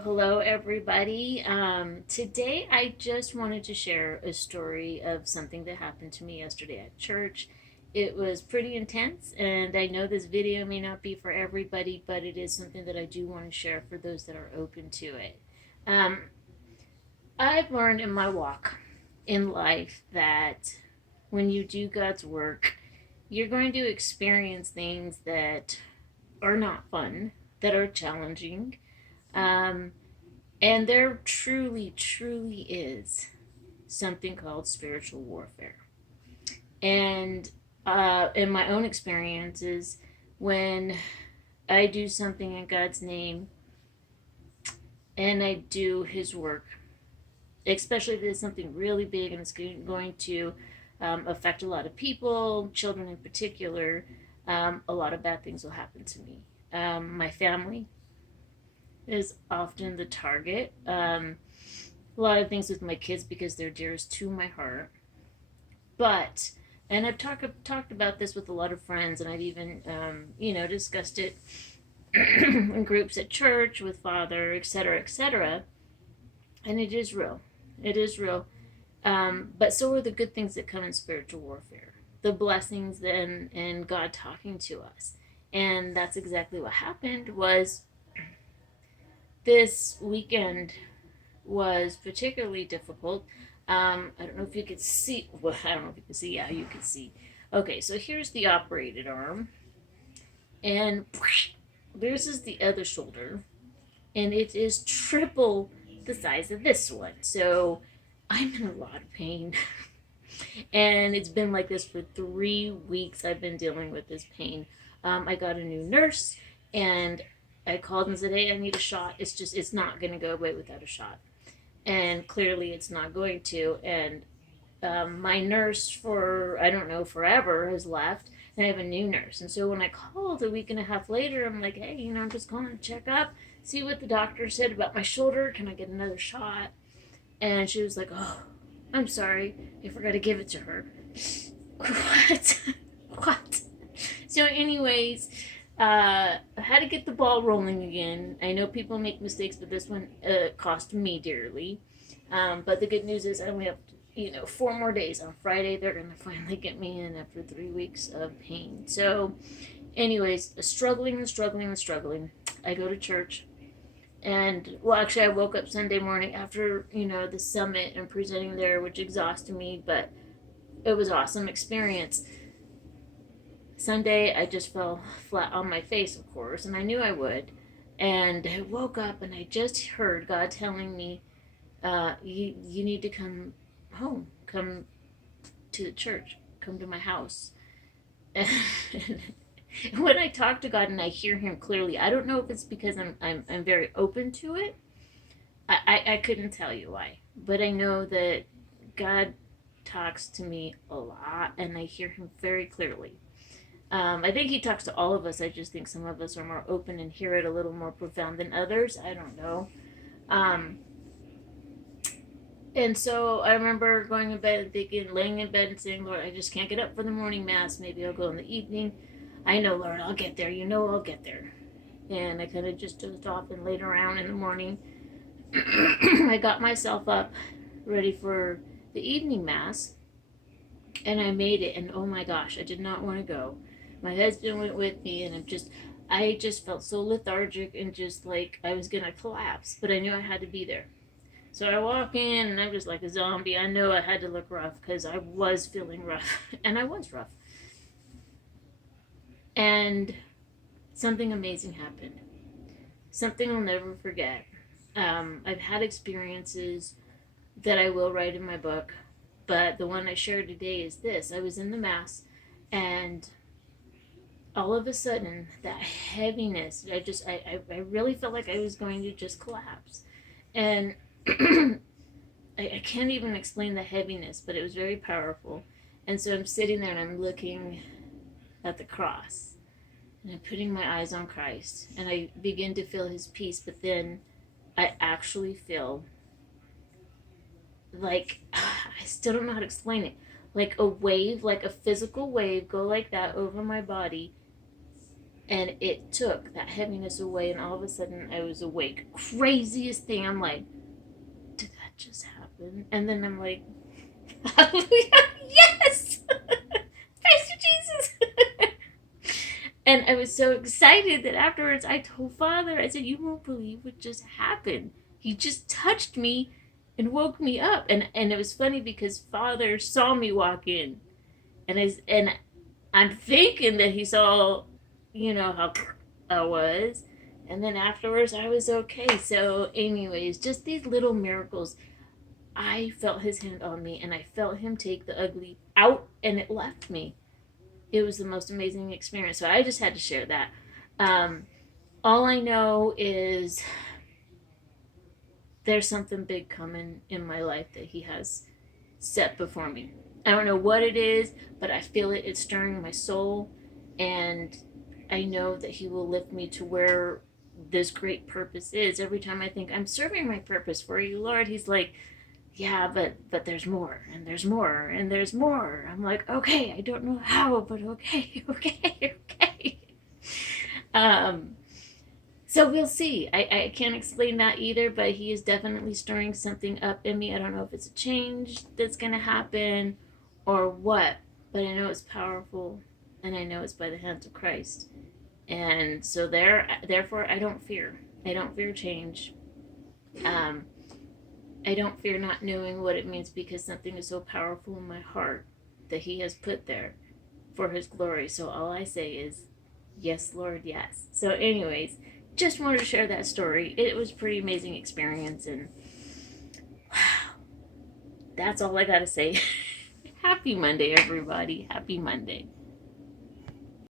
Hello, everybody. Today, I just wanted to share a story of something that happened to me yesterday at church. It was pretty intense, and I know this video may not be for everybody, but it is something that I do want to share for those that are open to it. Um, I've learned in my walk in life that when you do God's work, you're going to experience things that are not fun, that are challenging. Um, And there truly, truly is something called spiritual warfare. And in my own experiences, when I do something in God's name and I do His work, especially if it's something really big and it's going to affect a lot of people, children in particular, a lot of bad things will happen to me. My family is often the target. A lot of things with my kids because they're dearest to my heart. But and I've talked about this with a lot of friends, and I've even discussed it in groups at church with Father, etc., etc. And it is real. It is real. But so are the good things that come in spiritual warfare, the blessings and God talking to us, and that's exactly what happened. Was this weekend was particularly difficult. I don't know if you could see. Well, I don't know if you can see. Yeah, you can see. Okay, so here's the operated arm, and this is the other shoulder, and it is triple the size of this one. So I'm in a lot of pain, and it's been like this for 3 weeks. I've been dealing with this pain. I got a new nurse, and I called and said, "Hey, I need a shot. It's not going to go away without a shot." And clearly it's not going to. And my nurse for I don't know forever has left, and I have a new nurse. And so when I called a week and a half later, I'm like, hey, I'm just calling to check up, see what the doctor said about my shoulder. Can I get another shot? And she was like, oh, I'm sorry, I forgot to give it to her. What? What? So, anyways, I had to get the ball rolling again. I know people make mistakes, but this one cost me dearly. But the good news is I only have 4 more days. On Friday, they're gonna finally get me in after 3 weeks of pain. So, anyways, struggling and struggling and struggling. I go to church, and well, actually, I woke up Sunday morning after the summit and presenting there, which exhausted me, but it was an awesome experience. Sunday, I just fell flat on my face, of course, and I knew I would. And I woke up and I just heard God telling me, you need to come home, come to the church, come to my house. And when I talk to God and I hear Him clearly, I don't know if it's because I'm very open to it. I couldn't tell you why, but I know that God talks to me a lot, and I hear Him very clearly. I think He talks to all of us. I just think some of us are more open and hear it a little more profound than others. I don't know. Um, and so I remember going to bed and thinking, laying in bed and saying, Lord, I just can't get up for the morning mass. Maybe I'll go in the evening. I know, Lord, I'll get there. You know I'll get there. And I kind of just dozed off and laid around in the morning. I got myself up, ready for the evening mass, and I made it. And oh my gosh, I did not want to go. My husband went with me, and I just felt so lethargic and just like I was gonna collapse. But I knew I had to be there. So I walk in, and I'm just like a zombie. I know I had to look rough because I was feeling rough, and I was rough. And something amazing happened. Something I'll never forget. I've had experiences that I will write in my book, but the one I shared today is this. I was in the mass, and all of a sudden, that heaviness, I really felt like I was going to just collapse. And I can't even explain the heaviness, but it was very powerful. And so I'm sitting there and I'm looking at the cross, and I'm putting my eyes on Christ, and I begin to feel His peace, but then I actually feel like I still don't know how to explain it. Like a wave, like a physical wave, go like that over my body, And it took that heaviness away, and all of a sudden I was awake. Craziest thing. I'm like, did that just happen? And then I'm like, hallelujah, yes! Praise to Jesus! And I was so excited that afterwards I told Father, I said, you won't believe what just happened. He just touched me and woke me up. And it was funny because Father saw me walk in. And I'm thinking that he saw, how I was. And then afterwards I was okay. So anyways, just these little miracles. I felt his hand on me and I felt him take the ugly out and it left me. It was the most amazing experience. So I just had to share that. Um, all I know is there's something big coming in my life that he has set before me. I don't know what it is, but I feel it. It's stirring my soul. And I know that he will lift me to where this great purpose is. Every time I think I'm serving my purpose for you, Lord, he's like, yeah, but there's more and there's more and there's more. I'm like, okay, I don't know how, but okay, okay, okay. Um, so we'll see. I can't explain that either, but he is definitely stirring something up in me. I don't know if it's a change that's going to happen or what, but I know it's powerful and I know it's by the hands of Christ. And so therefore, I don't fear. I don't fear change. Um, I don't fear not knowing what it means because something is so powerful in my heart that he has put there for his glory. So all I say is, yes, Lord, yes. So anyways, just wanted to share that story. It was a pretty amazing experience, and wow, that's all I gotta say. Happy Monday, everybody. Happy Monday.